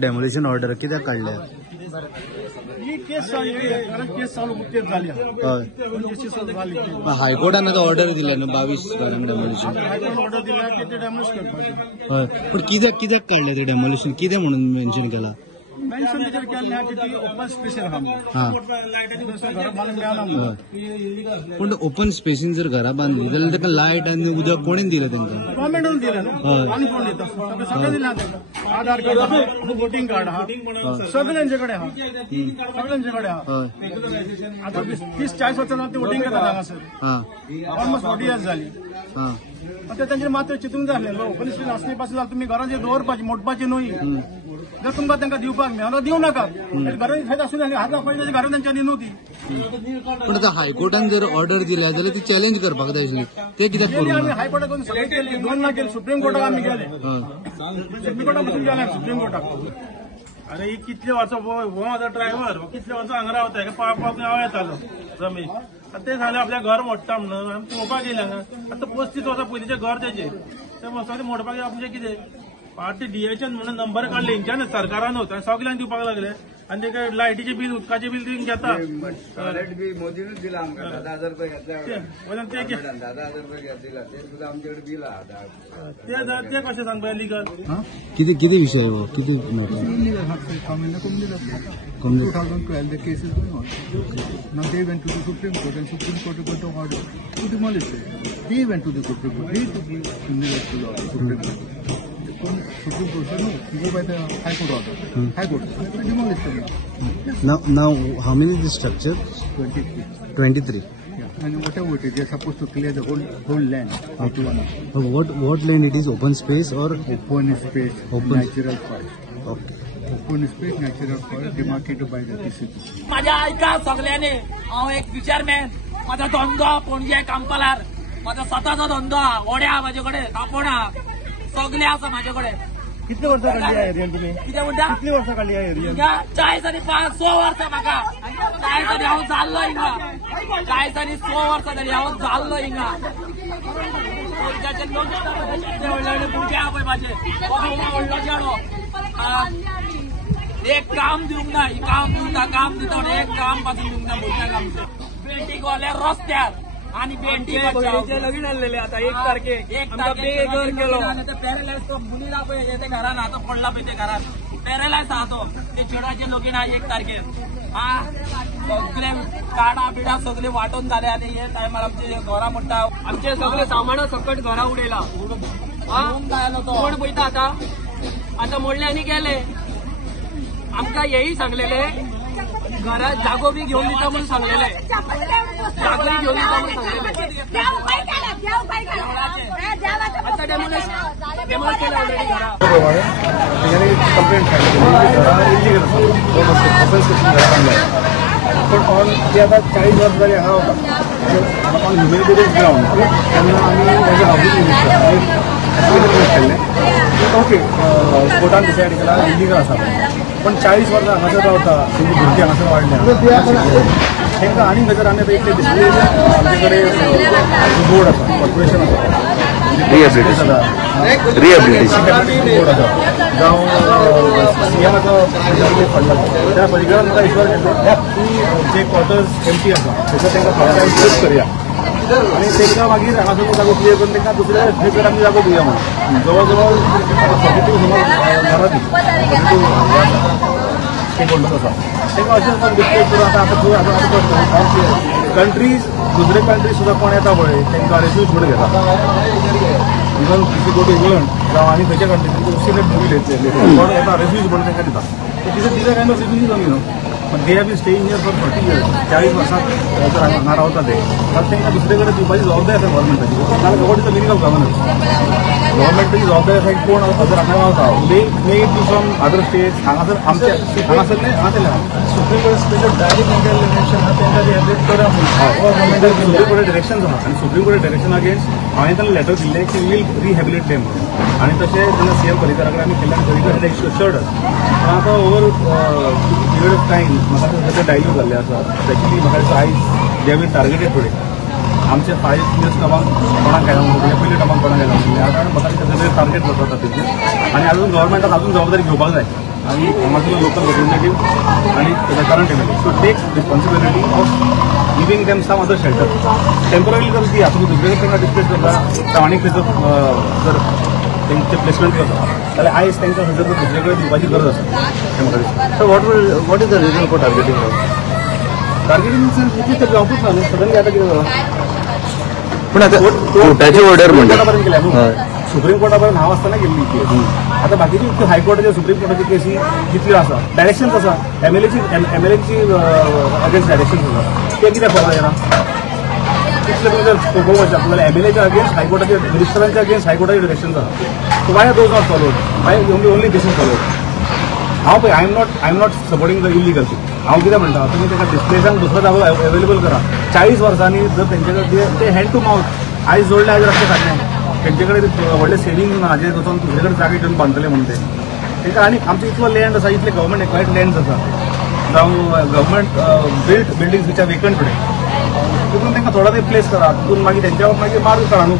Demolition order कित्याक काढल्या? ही केस चालू केस झाली हायकोर्टान ऑर्डर दिल्या न्हू 22 घरांक डेमोलिशन. हायकोर्ट ऑर्डर दिल्या की ते डेमोलिश करपाचे. हय पण कित्याक काढले ते डेमोलिशन? कितें म्हणून मेन्शन केला? मेन्शन तेचेर केल्लें आहा की ती ओपन स्पेसीर आहा घरां बांदूंक मेळना म्हणून. पण ओपन स्पेसीन जर घरां बांदली जाल्यार ताका लायट आनी उदक कोणेन दिलें तांकां? गव्हर्मेंटान दिलें न्हू. आनी कोण दिता? सगळें दिलें तांकां. आधार कार्ड आहा, वोटिंग कार्ड आहा, सगळें तेंचे कडेन आहा. सगळ्यांचे कडेन आहा. आतां 30-40 वर्सां जावन ती वोटिंग करतात हांगासर. ऑलमोस्ट 40 इयर्स जाली. आतां तांचेर मात्र चिंतूंक जाय आसलें. ओपन स्पेस आसली पासून जाल्यार तुमी घरां दवरपाची मोडपाची न्हू. जर तुमकां तांकां दिवपाक मेळना दिवं नाका. घरांनी खंय आसूं जाय हात दाखोवपाची ताची घरां तांच्यांनी न्हू ती. पण आता हायकोर्टान जर ऑर्डर दिल्या जाल्यार ती चॅलेंज करपाक जाय आसली. ते कित्याक करूं? आमी हायकोर्टाक वचून सगळें केली. 2 ना केली. सुप्रीम कोर्टाक आमी गेले. सुप्रीम कोर्टाक वचून गेले सुप्रीम कोर्टाक. अरे ही कितले वर्सां हो माझा ड्रायव्हर कितले वर्सां हांगा रावता हेका पळोवपाक हांव येतालो रमेश. आतां ते सांगलें आपल्या घर मोडटा म्हणून आमी पळोवपाक येयले हांगा. आतां 35 वर्सां पयलींचें घर तेजें ते वर्सां मोडपाक आमचें कितें? पार्टी डीएचएन म्हणून नंबर काढले हेंच्यान सरकारान होता सगळ्यांक दिवपाक लागले. आणि ते काय लायटीचे बिल उदकाचे बिल तीन घेता. मोदीनूच दिला आमकां 10,000 रुपये घेतल्या. ते 10,000 रुपये घेतला ते सुद्धा आमच्याकडे बिल आहा. ते कशें सांगपा लिगल? किती विषय हो? किती 2012 the case is going on. Now they went to the Supreme Court and Supreme Court got the order to demolish it. They went to the Supreme Court. They took the Supreme Court. Supreme Court said no, you go by the High Court order. High Court demolished it. Now how many is the structure? 23. 23. Yeah. And whatever it is, they're supposed to clear the whole land. What land it is? Open space or open space? Open natural forest. Okay. Open space, natural forest demarcated by the TCP. माझ्या ऐका सगळ्यांनी हांव एक fisherman. माझा धंदो पणजे कांपालार. माझा स्वतःचा धंदो ओड्या माझे कडेन कापणा सगळे आसा माझे कडेन. कितले वर्सां काडली ह्या एरियन तुमी? कितें म्हणटा? कितली वर्सां काडली ह्या एरियन? 40 आनी 6 वर्सां म्हाका 40 आनी हांव जाल्लो हिंगा. 40 आनी 6 वर्सां जाली हांव जाल्लो हिंगा. भुरग्याचे लोक व्हडले भुरगे आहा पळय म्हाजे व्हडलो चेडो. एक काम दिवंक ना. काम दिता एक काम पासून दिवंक ना भुरग्यांक आमचे. बेटी गोल्या रस्त्यार आणि बेटी लगीन आलेले आता 1 तारखेक आमकां बेघर केलो. पॅरलायज तो मुलीला पळय ते घरान आतां पडला पळय ते घरान पॅरलायज आहा तो. ते चेडाचे लगीन आहा 1 तारखेक. सगळे काडा बिडा सगळे वाटून जाले आनी हे टायमार आमचे घरां मोडटा. आमचे सगळे सामान सकट घरा उडयला. कोण पळयता आता मोडले आनी गेले. आमकां हेही सांगलेले घरात जागो बी घेऊन दिता म्हणून सांगलेले. जागोही घेऊन दिता म्हणून सांगलेले. आता डेमोलिश केलं ऑलरेडी घरा. कंप्लेंट पण ऑन ते आता 40 वर्ष झाली हा होता ऑन ह्युमॅनिटेरियन ग्राउंड त्यांना आम्ही हाऊसिंग केले. ओके कोर्टान डिसायड केला इलिगल आसा पण 40 वर्सां हांगासर रावता तेजी भुरगीं हांगासर वाडल्या तांकां आनी खंयसर आनी आतां एक ते दिसले आमचे कडेन बोर्ड आसा कॉर्पोरेशन आसा रिहॅबिलिटेशन बोर्ड आसा जावं सीएमाचो फंड आसा त्या परिकरान म्हाका विश्वास येता की जे क्वॉर्टर्स एम्प्टी आसा थंयसर तांकां थोडो टायम शिफ्ट करया आणि तांकां मागीर हांगासर जागो क्लियर करून तांकां दुसऱ्या थंयसर आमी जागो दिवया म्हणून जवळ जवळ पॉझिटिव्ह समज घरांनी स्टेकहोल्डर्स आसा तांकां अशें डिस्कस करून आतां कंट्रीज दुसरे कंट्रीज सुद्दां कोण येता पळय तांकां रेफ्यूज म्हणून घेता. Even if you go to England जावं आनी खंयच्या कंट्रीज सिलेक्ट कोण येता रेफ्यूज म्हणून तांकां दिता. तिथे कायंड ऑफ रेफ्यूजीज आमी न्हू पण they have been staying here for 40 years 40 वर्सां जर हांगा रावता ते जाल्यार तांकां दुसरे कडेन दिवपाची जबाबदारी आसा गव्हर्मेंटाची. नाजाल्यार what is the meaning of governance? गव्हर्मेंटाची जबाबदारी आसा की कोण जर हांगा रावता may be from other states हांगासर आमचे हांगासरले हांगासरले supreme court special direct intervention हा तांकां रिहॅबिलिटेट करा म्हणून सुप्रीम कोर्ट डिरेक्शन आहा आनी सुप्रीम कोर्ट डिरेक्शन अगेन्स्ट हांवें तांकां लेटर दिल्लें की वील रिहॅबिलिटेट देम म्हणून. आनी तशें जेन्ना सीएम परिकरा कडेन आमी केल्ल्यान परिकर ते शुअर्ड पण आतां ओवर पिरियड ऑफ टायम म्हाका सगळें डायल्यूट जाल्लें आसा. स्पेशली म्हाका दिसता आयज दे हॅव टार्गेटेड टुडे आमचे 5 years टर्माक कोणाक घायला म्हणून पयलीं टर्माक कोणाक घायला म्हणून ह्या कारण म्हाका दिसता सगळें टार्गेट करता तेजेर आनी आजून गव्हर्मेंटान आजून जबाबदारी घेवपाक जाय. आणि हांगासरलो लोकल रिप्रेझेंटेटिव्ह आणि current MLA so take responsibility of giving them some other shelter temporary जर ती आता दुसरे तांकां डिस्प्लेस करता आनीक थंयसर जर तेंचे प्लेसमेंट करता जाल्यार आयज तांकां थंयसर दुसरे कडेन दिवपाची गरज आसा हें म्हाका दिसता. What is the reason for targeting targeting इतली तर जावपूच ना न्हू सडनली आतां कितें जालां पूण आतां कोर्टाची ऑर्डर कोर्टापर्यंत गेल्या न्हू सुप्रीम कोर्टापर्यंत हांव आसतना गेल्ली केस आतां बाकीची हायकोर्टाच्या सुप्रीम कोर्टाची केसी जितल्यो आसा डायरेक्शन्स आसा एमएलएची अगेन्स्ट डायरेक्शन्स आसा ते कित्याक फॉलो जायना तितले तुमी जर पळोवंक शकता जाल्यार एमएलएच्या अगेन्स्ट हायकोर्टाचे मिनिस्टरांच्या अगेन्स्ट हायकोर्टाचे डायरेक्शन्स आसा so Y those not followed Y only this is followed. हांव पळय I am not supporting the illegal हांव कितें म्हणटा तुमी ताका डिस्प्लेसांक दुसरो जागो अवेलेबल करा 40 वर्सांनी जर तेंचे कडेन ते हँड टू मावथ आयज जोडले आयज रस्ते काडले तेंचे कडेन व्हडले सेविंग ना हाजेर वचून दुसरे कडेन जागे घेवन बांदतले म्हणून ते ताका आनी आमचो इतलो लँड आसा इतले गव्हर्मेंट एक्वायर्ड लँड्स आसा जावं government buildings which are vacant today तितून तांकां थोडा ते प्लेस करा तितून मागीर तेंच्या मागीर मार्ग करा न्हू.